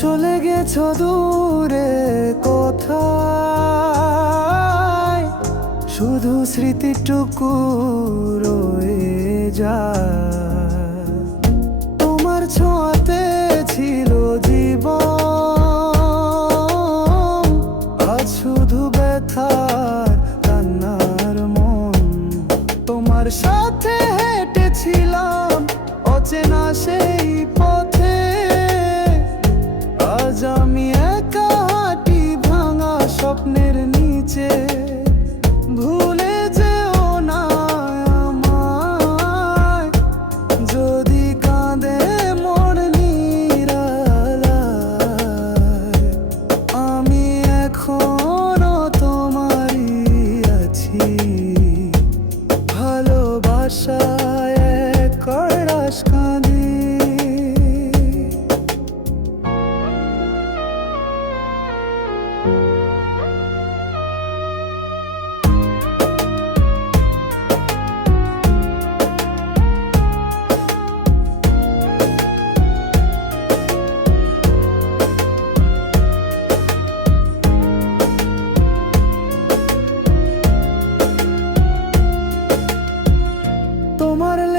চলে গেছো দূরে কোথায়? শুধু স্মৃতিটুকু রয়ে যায়। তোমার ছোঁয়াতে ছিল জীবন, আজ শুধু ব্যথার কান্নার মন। তোমার সাথে নিচে ভুলে যেও না আমায়। যদি কাঁদে মন নিরালায়, আমি এখনও তোমারই আছি। ভালোবাসায় এক কড়াস কাঁদি।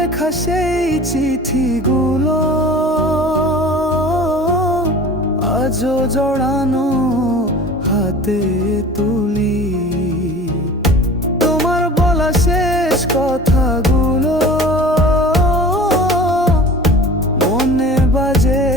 লেখা সেই চিঠিগুলো আজও জড়ানো হাতে তুলি। তোমার বলা শেষ কথাগুলো মনে বাজে